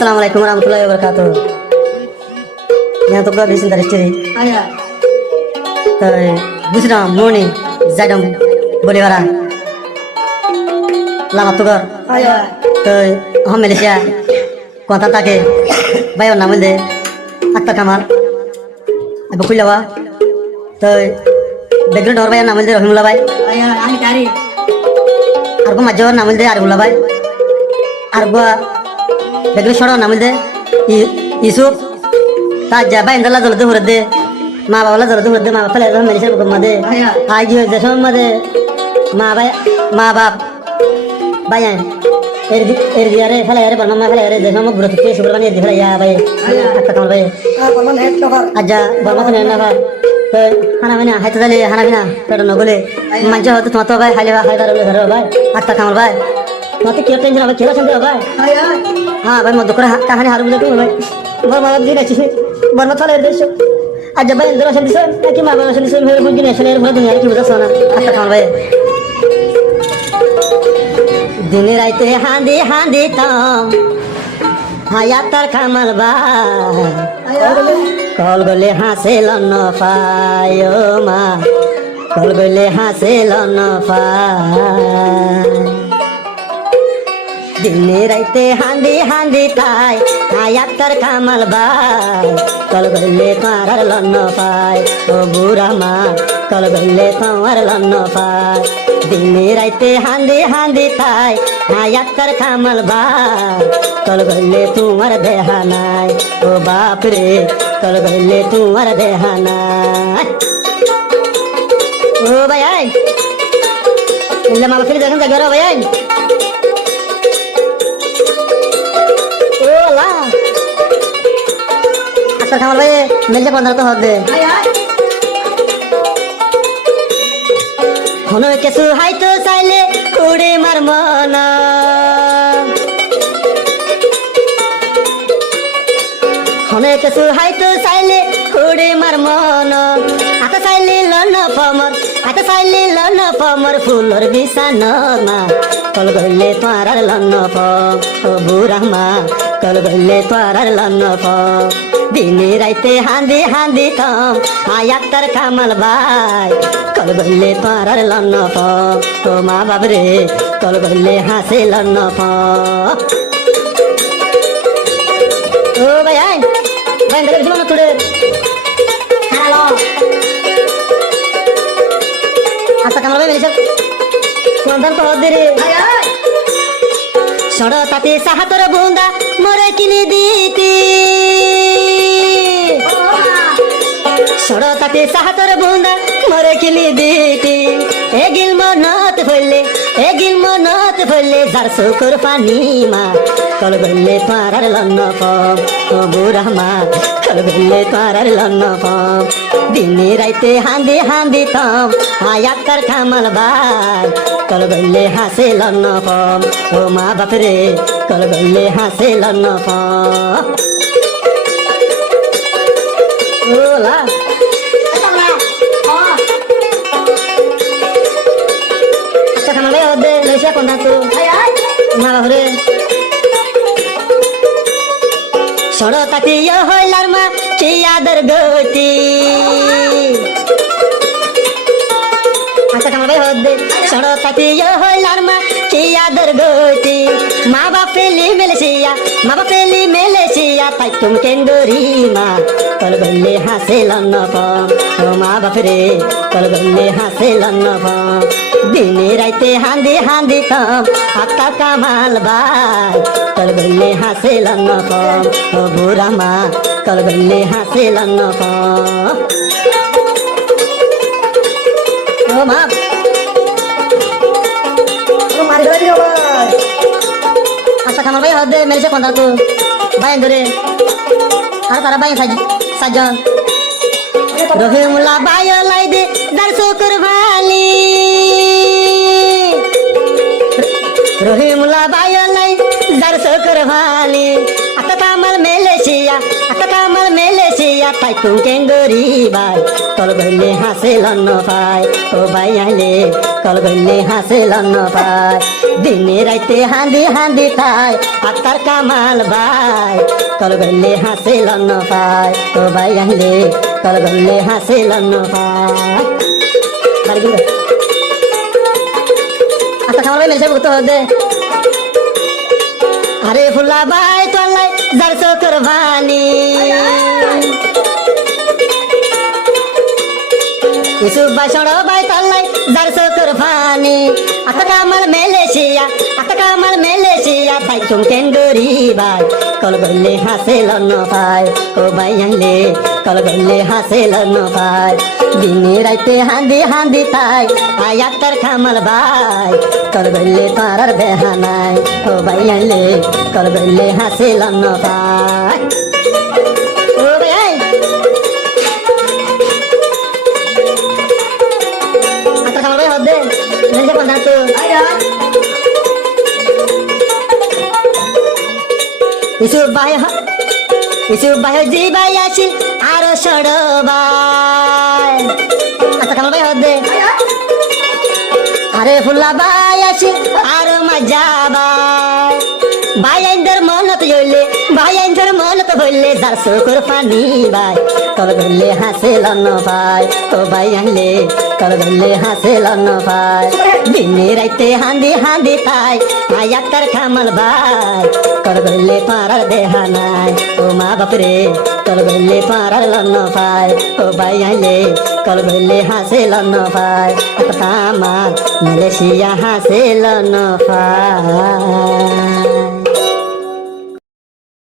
Assalamualaikum warahmatullahi wabarakatuh. Yang tu kau bisin dari istri. Ayah. Tapi busna morning zaidam boleh wara. Lama tu kau. Ayah. Tapi ham Malaysia. Kuantan tak ke? Bayo namun de. Atta Kamal. Abu Kulawa. Tapi background orang bayo namun de Rahimullah bay. Ayah, ani cari. Argo major namun de Arullah bay. Argo background short namun de Yusuf. Taja bay indallah jolde hurde. Ma baba la jolde hurde ma baba le ram Malaysia bukan made. Ayah. Ayo jasam made. Ma bab bayan. Erdiare fala yare balma fala yare jasam burut ke subrani erdi fala ya bay. Atta Kamal bay. Balma net cover. Aja balma to nena bay. तो खाना बिना है तो दले खाना बिना पेट न गोले मंजा हो तो तुम तो भाई हाले भाई दार ले घर भाई आता कामल भाई मते क्यों टेंशन भाई क्यों संदेह भाई Ayah. हां भाई मत दुकरा कहानी हारू बुझे भाई बर मार दिन अच्छी बर मत वाले देश आज भाई इंद्र संदेश कि मां बाबा संदेश मेरे बुझ ने चले पूरा दुनिया की बुझा सोना आता कामल भाई दिन रात हांदी हांदी तम हायातर कामल भाई कल गले हासे लन पायो मा कल गले हासे लन पाय दिन राइते हांदी हांदी ताय आयातर कामल बाय कल गले तार लन पाय ओ बुरा मा कल गले तार लन पाय दिन राइते हांदी हांदी ताय आयातर कामल बाय कल गले तुम्हार देहानाय ओ बाप रे कल गले तुम्हार देहानाय ओ भैया इल्ला मामा फिर देखन जगह भैया ओ अल्लाह अच्छा खामल भाई मिल जा 15 तो हो दे Ayah. हनो केसु हाय तो साइले कुड़े मार मना हने केसु हाय तो साइले कुड़े मार मना आता साइले लन पमर फुलर बिसान मा कल गले तारार लन प ओ बुरामा कल गले तारार लन प दिने राइते हांदी हांदी तम आयातर कामल भाई कल गले तारार लन प ओ मा बाबरे कल गले हासे लन प ओ भैया भाई अंदर जीवन थोड़े हेलो आता कामल भाई मेरे साथ कौन तो हो दे रे Ayah. सड़ो ताते साहतर बुंदा मोरे किनी दीती सड़ो ताते साहतर बुंदा मोरे किनी दीती ए गिल मनत फैले जार सुकुर पानी मा कल गले तारार लन प ओ बुरा मा कल गले तारार लन प दिने राइते हांदी हांदी तम आयाकर कामल बाय कल गले हासे लन प ओ मा बाप रे कल गले हासे लन प ओला अच्छा खाना भाई होदे लेसिया कोंदा तू Ayah. मा बाप रे सड़ो ताती यो होइलार मा की आदर गती अच्छा खाना भाई होदे सड़ो ताती यो होइलार मा की आदर गती माँ बाप ली मेलेसिया ताई तुम केंदोरी मा कल गले हासे लन प ओ माँ बाप रे कल गले हासे लन प दिने राइते हांदी हांदी तम आता कामाल बाय कल गले हासे लन प ओ बुरा मा कल गले हासे लन प ओ माँ Lu mari lagi ya, Bang. आता कामल भाई होदे मेरे से कौन तू भाई अंदरे अरे तारा भाई साजन रहीमुल्ला भाई लाई दे दर सुकुर भाली रहीमुल्ला भाई लाई दर सुकुर भाली आता कामल मेलेसिया তাই তুমি গরি ভাই কল গইলে হাসে লন্ন পায় ও ভাই আইলে কল গইলে হাসে লন্ন পায় দিনে রাইতে হাঁদি হাঁদি খায় আক্তার কামাল ভাই কল গইলে হাসে লন্ন পায় ও ভাই আইলে কল গইলে হাসে লন্ন পায় বাড়ি গিয়ে আচ্ছা খামার ভাই মেরে সাহেব তো দে আরে ফুলা ভাই তোলাই যার চোখের বাণী ইসুফ ভাই সড়ো ভাই তোলাই যার চোখের ফানি আতা কামাল মেলেশিয়া তাই তুমি কেন গরি ভাই কল গইলে হাসে লন্ন পায় ও ভাই আইলে কল গইলে হাসে লন্ন পায় দিনে রাইতে হাঁদি হাঁদি তাই আয়াক্তার কামাল ভাই কল গইলে তারার বেহানাই ও ভাই আইলে কল গইলে হাসে লন্ন পায় ও ভাই আচ্ছা কামাল ভাই হদে নিজে কোন তো ইসুফ ভাই জি ভাই আসি আরো সড়ো ভাই আচ্ছা কামাল ভাই হদে আরে ফুল্লা ভাই আসি আরো মজা ভাই ভাই আইন্দর মনত হইলে যার চোখের পানি ভাই কল গইলে হাসে লন্ন পায় ও ভাই আইলে কল গইলে হাসে লন্ন পায় দিনে রাইতে হাঁদি হাঁদি তাই আয়াক্তার কামাল ভাই কল গইলে পাড়ার দেহা নাই ও মা বাপরে কল গইলে পাড়ার লন্ন পায় ও ভাই আইলে কল গইলে হাসে লন্ন পায় কামাল মেলেশিয়া হাসে লন্ন পায়